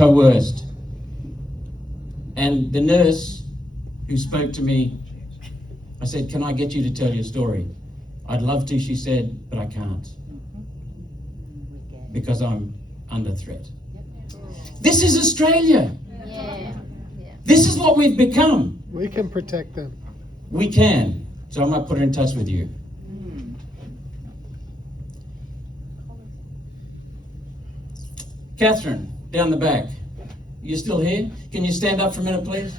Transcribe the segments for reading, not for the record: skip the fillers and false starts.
coerced. And the nurse who spoke to me, I said, "Can I get you to tell your story?" "I'd love to," she said, "but I can't. Because I'm under threat." This is Australia. This is what we've become. We can protect them. We can. So I might put her in touch with you. Catherine, down the back. You still here? Can you stand up for a minute, please?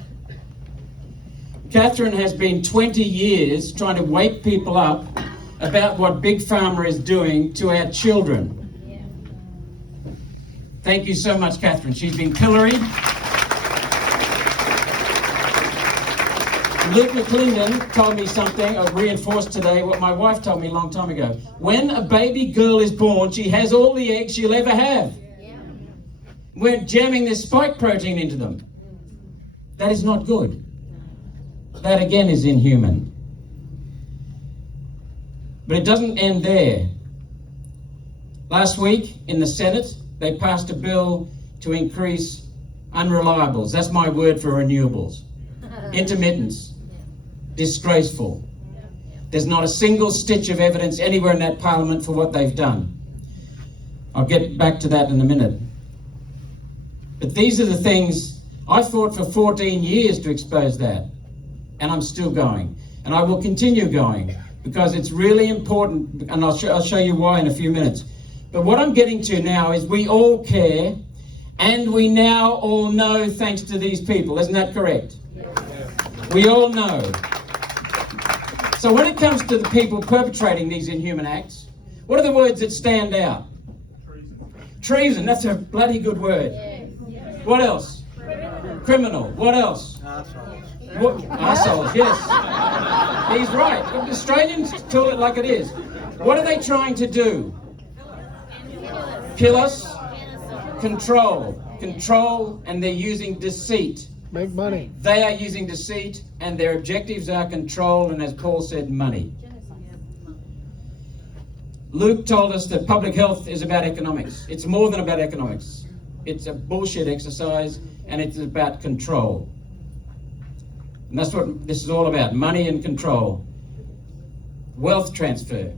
Catherine has been 20 years trying to wake people up about what Big Pharma is doing to our children. Thank you so much, Catherine. She's been pilloried. Luke McClendon told me something, reinforced today what my wife told me a long time ago. When a baby girl is born, she has all the eggs she'll ever have. We're jamming this spike protein into them. That is not good. That again is inhuman. But it doesn't end there. Last week in the Senate, they passed a bill to increase unreliables. That's my word for renewables. Intermittence. Disgraceful. There's not a single stitch of evidence anywhere in that parliament for what they've done. I'll get back to that in a minute. But these are the things I fought for 14 years to expose that. And I'm still going. And I will continue going because it's really important. And I'll show you why in a few minutes. But what I'm getting to now is we all care and we now all know thanks to these people. Isn't that correct? We all know. So when it comes to the people perpetrating these inhuman acts, what are the words that stand out? Treason. That's a bloody good word. What else? Criminal. What else? Arseholes, yes. He's right. Australians call it like it is. What are they trying to do? Kill us? Control. Control, and they're using deceit. Make money. They are using deceit, and their objectives are control, and as Paul said, money. Luke told us that public health is about economics. It's more than about economics. It's a bullshit exercise, and it's about control. And that's what this is all about, money and control. Wealth transfer.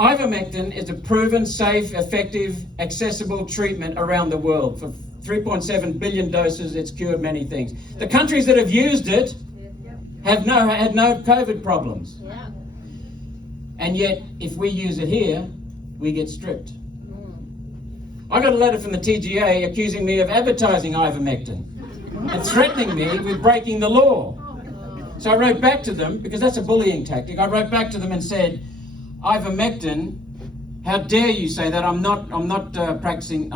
Ivermectin is a proven, safe, effective, accessible treatment around the world. For 3.7 billion doses, it's cured many things. The countries that have used it have had no COVID problems. And yet, if we use it here, we get stripped. I got a letter from the TGA accusing me of advertising ivermectin and threatening me with breaking the law. So I wrote back to them, because that's a bullying tactic. I wrote back to them and said, ivermectin, how dare you say that? I'm not practicing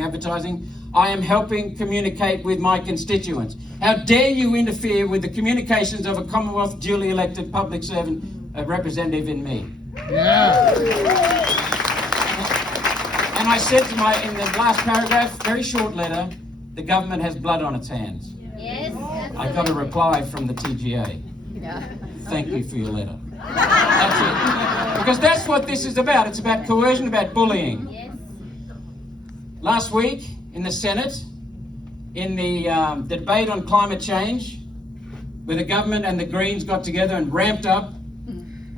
advertising. I am helping communicate with my constituents. How dare you interfere with the communications of a Commonwealth duly elected public servant, a representative in me? And I said to in the last paragraph, very short letter, the government has blood on its hands. Yes. I got a reply from the TGA. Thank you for your letter. That's it. Because that's what this is about. It's about coercion, about bullying. Yes. Last week in the Senate, in the debate on climate change, where the government and the Greens got together and ramped up,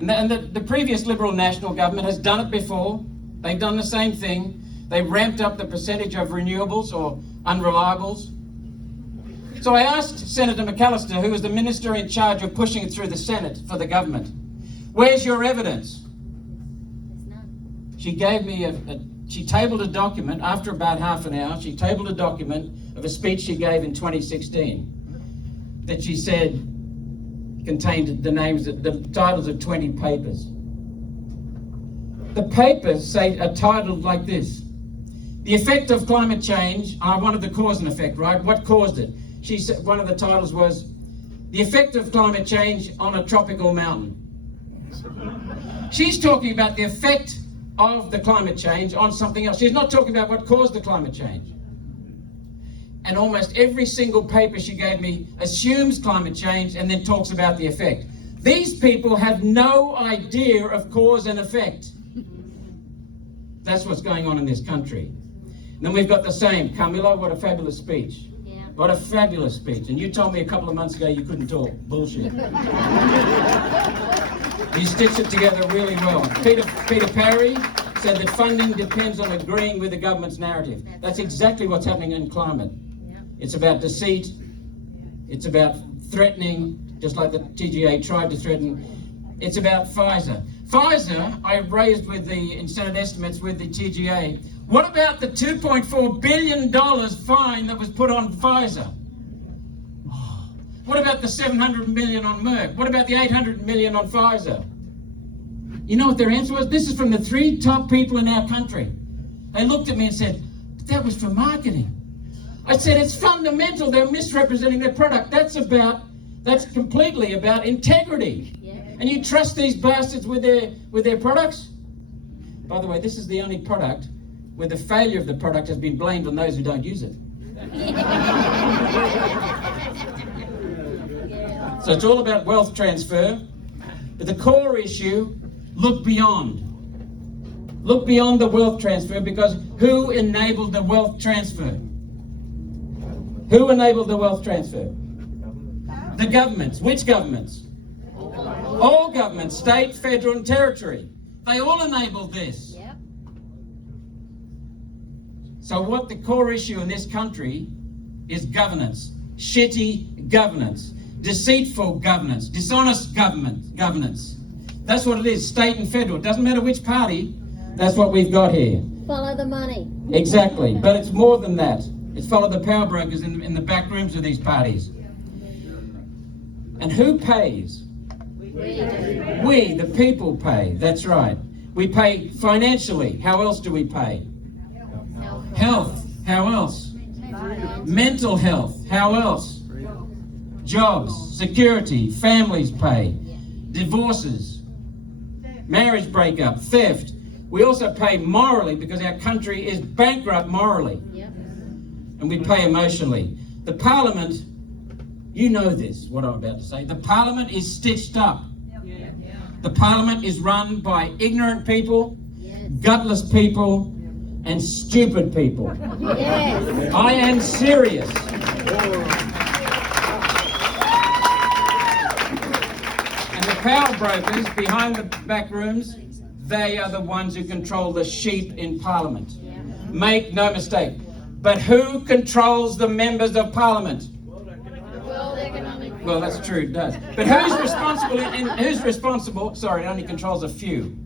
and the previous Liberal National government has done it before. They've done the same thing. They ramped up the percentage of renewables or unreliables. So I asked Senator McAllister, who was the minister in charge of pushing it through the Senate for the government, where's your evidence? She gave me she tabled a document after about half an hour. She tabled a document of a speech she gave in 2016 that she said contained the titles of 20 papers. The papers are titled like this: The Effect of Climate Change. I wanted the cause and effect, right? What caused it? She said one of the titles was The Effect of Climate Change on a Tropical Mountain. She's talking about the effect of the climate change on something else. She's not talking about what caused the climate change. And almost every single paper she gave me assumes climate change and then talks about the effect. These people have no idea of cause and effect. That's what's going on in this country. Then we've got the same. Camilla, what a fabulous speech. Yeah. What a fabulous speech. And you told me a couple of months ago you couldn't talk. Bullshit. You stitched it together really well. Peter Parry said that funding depends on agreeing with the government's narrative. That's exactly what's happening in climate. Yeah. It's about deceit. It's about threatening, just like the TGA tried to threaten. It's about Pfizer. Pfizer, I raised in Senate estimates with the TGA. What about the $2.4 billion fine that was put on Pfizer? What about the $700 million on Merck? What about the $800 million on Pfizer? You know what their answer was? This is from the 3 top people in our country. They looked at me and said, but that was for marketing. I said, it's fundamental. They're misrepresenting their product. That's completely about integrity. Yeah. And you trust these bastards with their products? By the way, this is the only product where the failure of the product has been blamed on those who don't use it. So it's all about wealth transfer. But the core issue, look beyond. Look beyond the wealth transfer, because who enabled the wealth transfer? Who enabled the wealth transfer? The governments. Which governments? All governments, state, federal, and territory. They all enabled this. Yep. So what the core issue in this country is governance. Shitty governance. Deceitful governance. Dishonest governance. That's what it is, state and federal. It doesn't matter which party, that's what we've got here. Follow the money. Exactly, but it's more than that. It's follow the power brokers in the back rooms of these parties. And who pays? We, the people, pay. That's right. We pay financially. How else do we pay? Health. How else? Mental health. How else? Jobs, security, families pay. Divorces, marriage breakup, theft. We also pay morally, because our country is bankrupt morally. Yep. And we pay emotionally. The Parliament, you know this, what I'm about to say. The Parliament is stitched up. The Parliament is run by ignorant people, gutless people, and stupid people. Yes. I am serious. And the power brokers behind the back rooms, they are the ones who control the sheep in Parliament. Make no mistake. But who controls the members of Parliament? World Economic. Well, that's true, it does. But who's responsible? Sorry, it only controls a few.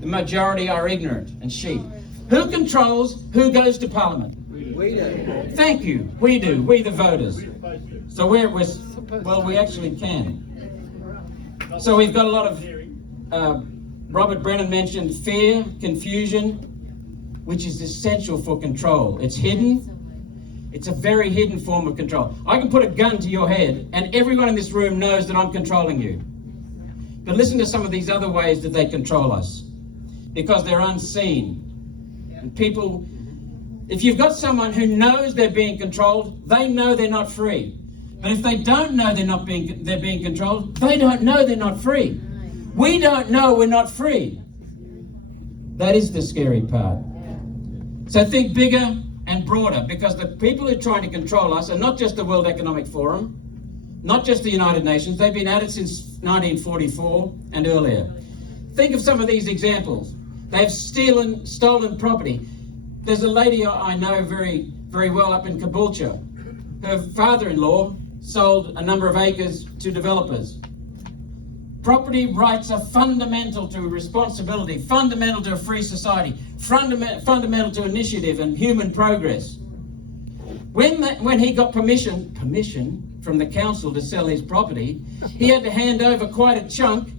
The majority are ignorant and sheep. Who controls who goes to Parliament? We do. Thank you. We do. We the voters. So we actually can. So we've got a lot of, Robert Brennan mentioned fear, confusion, which is essential for control. It's hidden. It's a very hidden form of control. I can put a gun to your head and everyone in this room knows that I'm controlling you. But listen to some of these other ways that they control us, because they're unseen. And people, if you've got someone who knows they're being controlled, they know they're not free. But if they don't know they're being controlled, they don't know they're not free. We don't know we're not free. That is the scary part. So think bigger and broader, because the people who are trying to control us are not just the World Economic Forum, not just the United Nations. They've been at it since 1944 and earlier. Think of some of these examples. They've stolen property. There's a lady I know very, very well up in Caboolture. Her father-in-law sold a number of acres to developers. Property rights are fundamental to responsibility, fundamental to a free society, fundamental to initiative and human progress. When he got permission from the council to sell his property, he had to hand over quite a chunk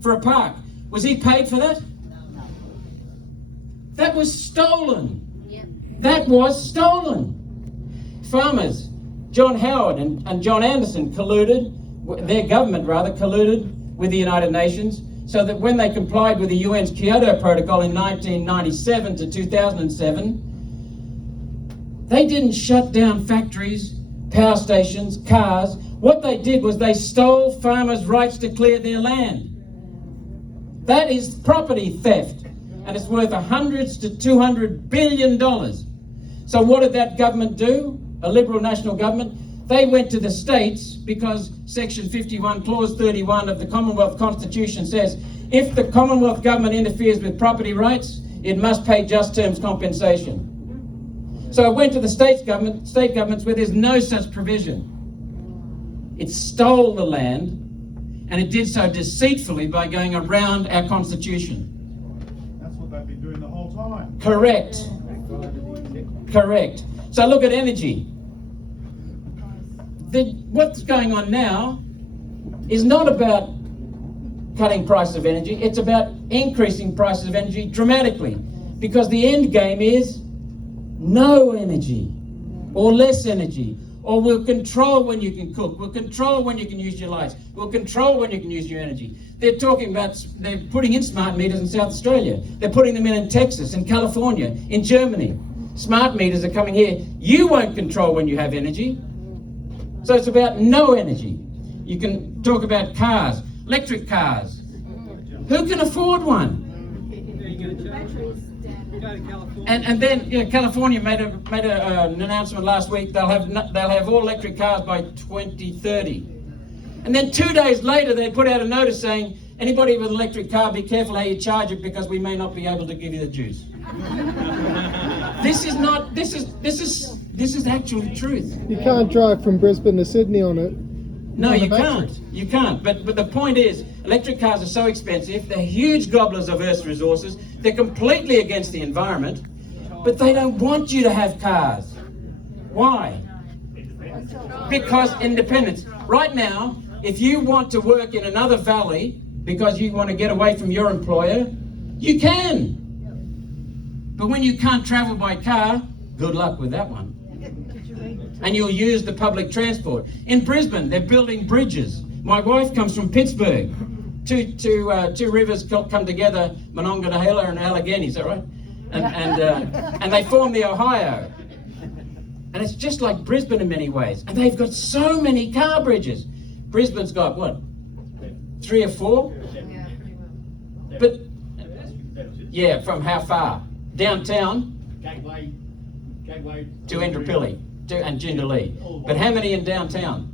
for a park. Was he paid for that? No. That was stolen. Yep. That was stolen. Farmers, John Howard and John Anderson colluded, their government rather, colluded with the United Nations, so that when they complied with the UN's Kyoto Protocol in 1997 to 2007, they didn't shut down factories, power stations, cars. What they did was they stole farmers' rights to clear their land. That is property theft, and it's worth $100 to $200 billion. So what did that government do? A Liberal national government? They went to the states because Section 51, Clause 31 of the Commonwealth Constitution says, if the Commonwealth government interferes with property rights, it must pay just terms compensation. So it went to the state governments where there's no such provision. It stole the land, and it did so deceitfully by going around our Constitution. That's what they've been doing the whole time. Correct. Correct. So look at energy. What's going on now is not about cutting prices of energy, it's about increasing prices of energy dramatically, because the end game is no energy or less energy, or we'll control when you can cook, we'll control when you can use your lights, we'll control when you can use your energy. They're putting in smart meters in South Australia, they're putting them in Texas, in California, in Germany. Smart meters are coming here. You won't control when you have energy. So it's about no energy. You can talk about cars, electric cars. Who can afford one? And then California made an announcement last week. They'll have all electric cars by 2030. And then 2 days later, they put out a notice saying, anybody with an electric car, be careful how you charge it because we may not be able to give you the juice. This is actually truth. You can't drive from Brisbane to Sydney on it. No, you can't. You can't. But the point is, electric cars are so expensive. They're huge gobblers of Earth's resources. They're completely against the environment. But they don't want you to have cars. Why? Because independence. Right now, if you want to work in another valley because you want to get away from your employer, you can. But when you can't travel by car, good luck with that one. And you'll use the public transport. In Brisbane, they're building bridges. My wife comes from Pittsburgh. Two rivers come together, Monongahela and Allegheny, is that right? And they form the Ohio. And it's just like Brisbane in many ways. And they've got so many car bridges. Brisbane's got, what, 3 or 4? But, yeah, from how far? Downtown Gateway to Indooroopilly and Jindalee. But how many in downtown?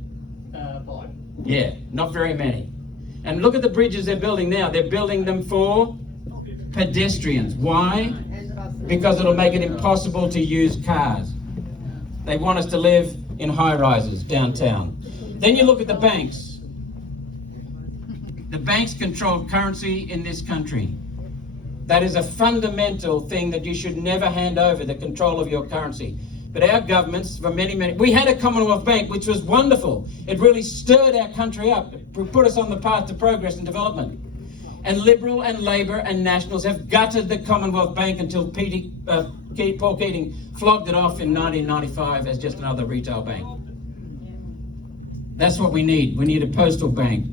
5. Yeah, not very many. And look at the bridges they're building now. They're building them for pedestrians. Why? Because it'll make it impossible to use cars. They want us to live in high-rises downtown. Then you look at the banks. The banks control currency in this country. That is a fundamental thing that you should never hand over, the control of your currency. But our governments, for many, we had a Commonwealth Bank, which was wonderful. It really stirred our country up. It put us on the path to progress and development. And Liberal and Labor and Nationals have gutted the Commonwealth Bank until Paul Keating flogged it off in 1995 as just another retail bank. That's what we need. We need a postal bank.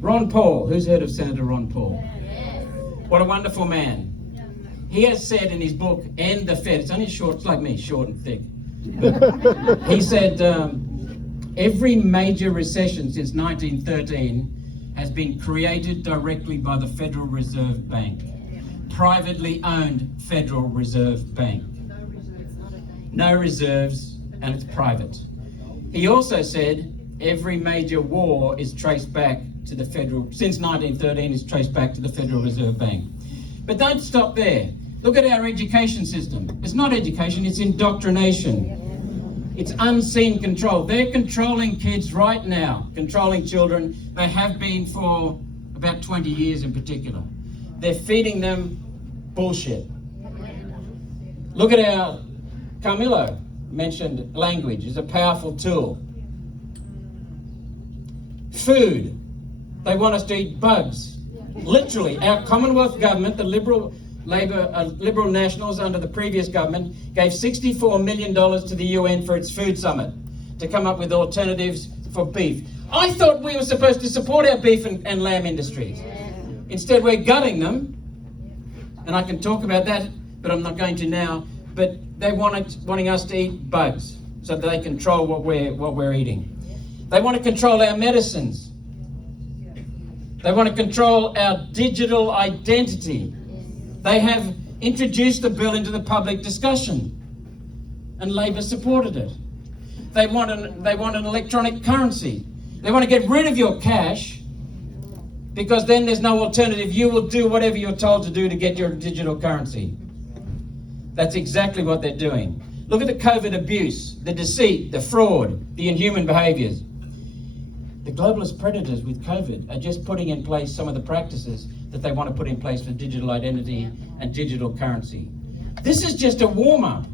Ron Paul, who's heard of Senator Ron Paul? What a wonderful man. He has said in his book, End the Fed, it's only short, it's like me, short and thick. But he said, every major recession since 1913 has been created directly by the Federal Reserve Bank. Privately owned Federal Reserve Bank. No reserves, and it's private. He also said, every major war is traced back to the since 1913 is traced back to the Federal Reserve Bank. But don't stop there. Look at our education system. It's not education, it's indoctrination. It's unseen control. They're controlling kids right now, controlling children. They have been for about 20 years in particular. They're feeding them bullshit. Look at our, Carmelo mentioned language is a powerful tool. Food. They want us to eat bugs. Literally, our Commonwealth government, the Liberal Nationals under the previous government, gave $64 million to the UN for its food summit to come up with alternatives for beef. I thought we were supposed to support our beef and lamb industries. Instead, we're gutting them, and I can talk about that, but I'm not going to now. But they wanting us to eat bugs so that they control what we're eating. They want to control our medicines. They want to control our digital identity. They have introduced the bill into the public discussion. and Labor supported it. They want an electronic currency. They want to get rid of your cash because then there's no alternative. You will do whatever you're told to do to get your digital currency. That's exactly what they're doing. Look at the COVID abuse, the deceit, the fraud, the inhuman behaviours. The globalist predators with COVID are just putting in place some of the practices that they want to put in place for digital identity and digital currency. This is just a warm-up.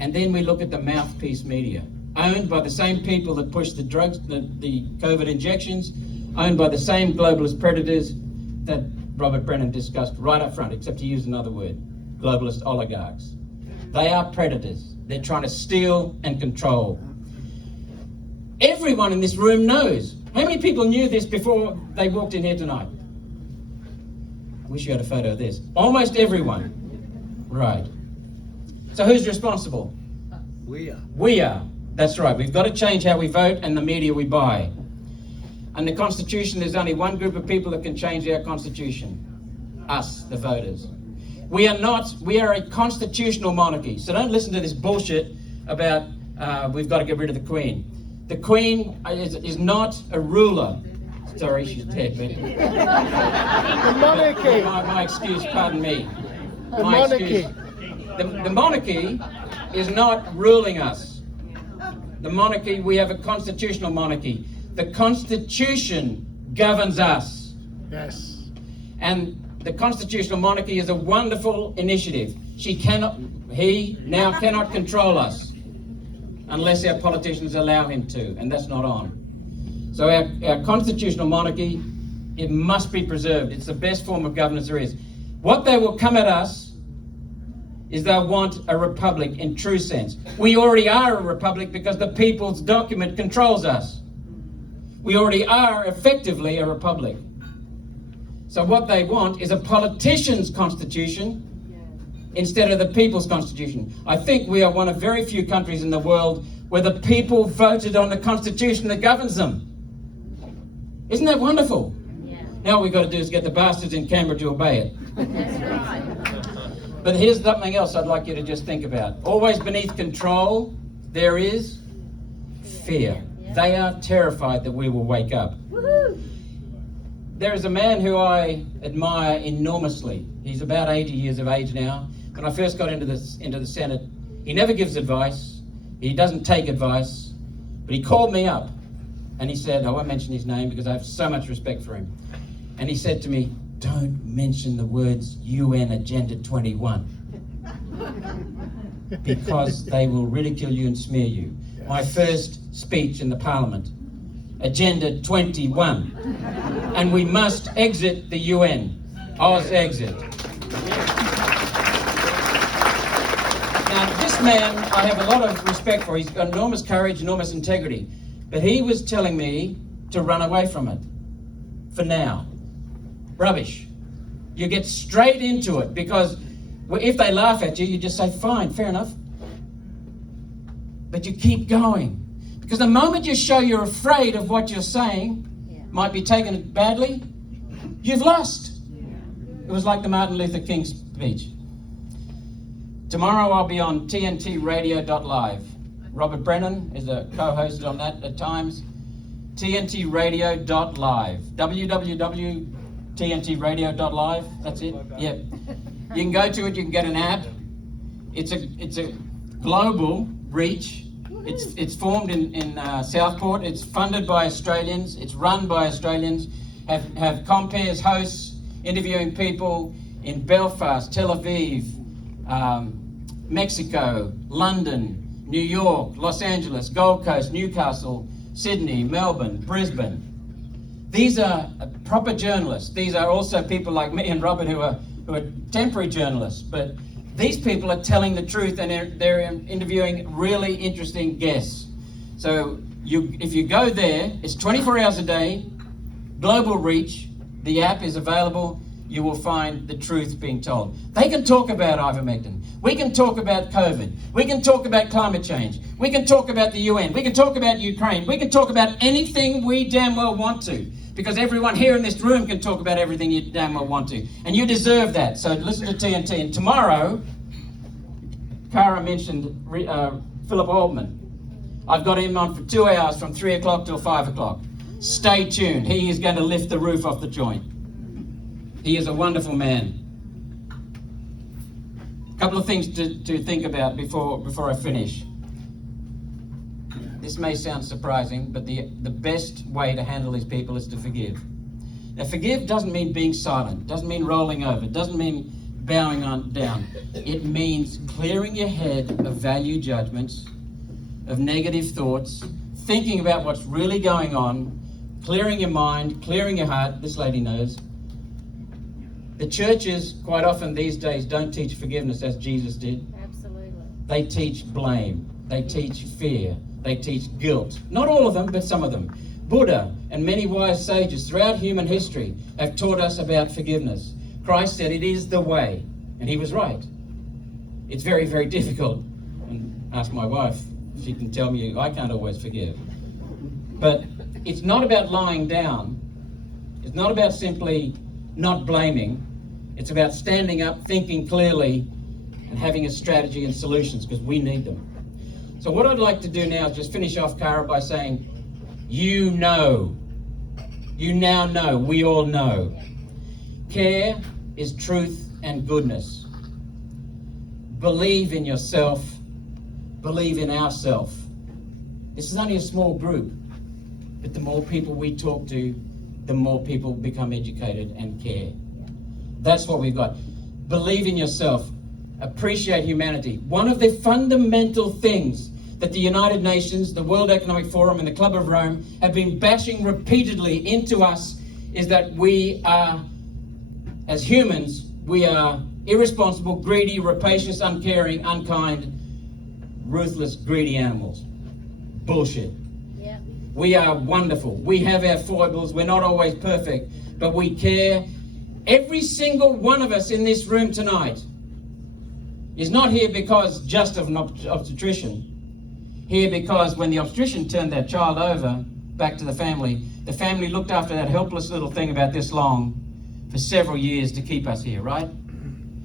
And then we look at the mouthpiece media, owned by the same people that push the drugs, the COVID injections, owned by the same globalist predators that Robert Brennan discussed right up front, except he used another word, globalist oligarchs. They are predators. They're trying to steal and control. Everyone in this room knows. How many people knew this before they walked in here tonight? I wish you had a photo of this. Almost everyone. Right. So who's responsible? We are. We are. That's right. We've got to change how we vote and the media we buy. And the Constitution, there's only one group of people that can change our Constitution. Us, the voters. We are a constitutional monarchy. So don't listen to this bullshit about we've got to get rid of the Queen. The Queen is not a ruler. Sorry, she's dead. But The monarchy. my excuse, pardon me. The My monarchy. excuse. The monarchy is not ruling us. The monarchy, we have a constitutional monarchy. The Constitution governs us. Yes. And the constitutional monarchy is a wonderful initiative. He now cannot control us unless our politicians allow him to, and that's not on. So our constitutional monarchy, it must be preserved. It's the best form of governance there is. What they will come at us is they want a republic in true sense. We already are a republic because the people's document controls us. We already are effectively a republic. So what they want is a politician's constitution instead of the people's constitution. I think we are one of very few countries in the world where the people voted on the constitution that governs them. Isn't that wonderful? Yeah. Now all we've got to do is get the bastards in Canberra to obey it. That's right. But here's something else I'd like you to just think about. Always beneath control, there is fear. They are terrified that we will wake up. Woohoo! There is a man who I admire enormously. He's about 80 years of age now. When I first got into the Senate, he never gives advice. He doesn't take advice. But he called me up and he said, I won't mention his name because I have so much respect for him. And he said to me, don't mention the words UN Agenda 21 because they will ridicule you and smear you. Yes. My first speech in the Parliament, Agenda 21. And we must exit the UN. Oz exit. Now, this man, I have a lot of respect for. He's got enormous courage, enormous integrity. But he was telling me to run away from it. For now. Rubbish. You get straight into it because if they laugh at you, you just say, fine, fair enough. But you keep going. Because the moment you show you're afraid of what you're saying, might be taken badly, you've lost. It was like the Martin Luther King speech. Tomorrow I'll be on tntradio.live. Robert Brennan is a co-host on that at times. tntradio.live. www.tntradio.live. That's it. Yeah. You can go to it. You can get an app. It's a global reach. It's formed in Southport. It's funded by Australians. It's run by Australians. Have compeers, hosts, interviewing people in Belfast, Tel Aviv, Mexico, London, New York, Los Angeles, Gold Coast, Newcastle, Sydney, Melbourne, Brisbane. These are proper journalists. These are also people like me and Robert who are temporary journalists. But these people are telling the truth and they're interviewing really interesting guests. So if you go there, it's 24 hours a day, global reach. The app is available. You will find the truth being told. They can talk about ivermectin. We can talk about COVID. We can talk about climate change. We can talk about the UN. We can talk about Ukraine. We can talk about anything we damn well want to. Because everyone here in this room can talk about everything you damn well want to. And you deserve that. So listen to TNT. And tomorrow, Cara mentioned Philip Altman. I've got him on for 2 hours from 3 o'clock till 5 o'clock. Stay tuned. He is going to lift the roof off the joint. He is a wonderful man. A couple of things to think about before I finish. This may sound surprising, but the best way to handle these people is to forgive. Now, forgive doesn't mean being silent, doesn't mean rolling over, doesn't mean bowing down. It means clearing your head of value judgments, of negative thoughts, thinking about what's really going on, clearing your mind, clearing your heart. This lady knows. The churches, quite often these days, don't teach forgiveness as Jesus did. Absolutely. They teach blame. They teach fear. They teach guilt. Not all of them, but some of them. Buddha and many wise sages throughout human history have taught us about forgiveness. Christ said it is the way, and he was right. It's very, very difficult. And ask my wife, she can tell me I can't always forgive. But it's not about lying down. It's not about simply not blaming. It's about standing up, thinking clearly, and having a strategy and solutions, because we need them. So what I'd like to do now is just finish off, Cara, by saying, you know. You now know. We all know. Care is truth and goodness. Believe in yourself. Believe in ourself. This is only a small group, but the more people we talk to, the more people become educated and care. That's what we've got. Believe in yourself. Appreciate humanity. One of the fundamental things that the United Nations, the World Economic Forum, and the Club of Rome have been bashing repeatedly into us is that we are, as humans, we are irresponsible, greedy, rapacious, uncaring, unkind, ruthless, greedy animals. Bullshit. Yeah. We are wonderful. We have our foibles. We're not always perfect, but we care. Every single one of us in this room tonight is not here because just of an obstetrician. Here because when the obstetrician turned that child over back to the family looked after that helpless little thing about this long for several years to keep us here, right?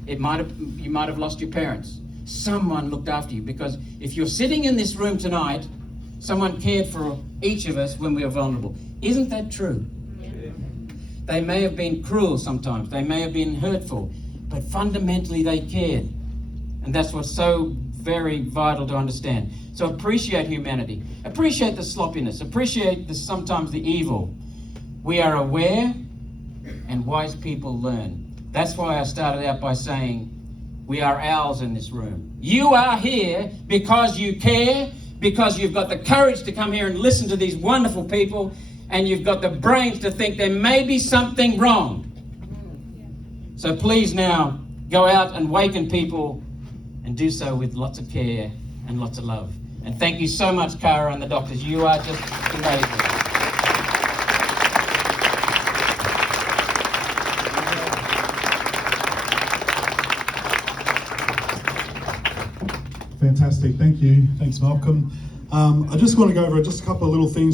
You might have lost your parents. Someone looked after you, because if you're sitting in this room tonight, someone cared for each of us when we were vulnerable. Isn't that true? Yeah. They may have been cruel sometimes. They may have been hurtful, but fundamentally they cared. And that's what's so very vital to understand. So appreciate humanity. Appreciate the sloppiness. Appreciate sometimes the evil. We are aware, and wise people learn. That's why I started out by saying we are owls in this room. You are here because you care, because you've got the courage to come here and listen to these wonderful people, and you've got the brains to think there may be something wrong. So please now go out and waken people, and do so with lots of care and lots of love. And thank you so much, Cara and the doctors. You are just amazing. Fantastic, thank you. Thanks, Malcolm. I just want to go over just a couple of little things.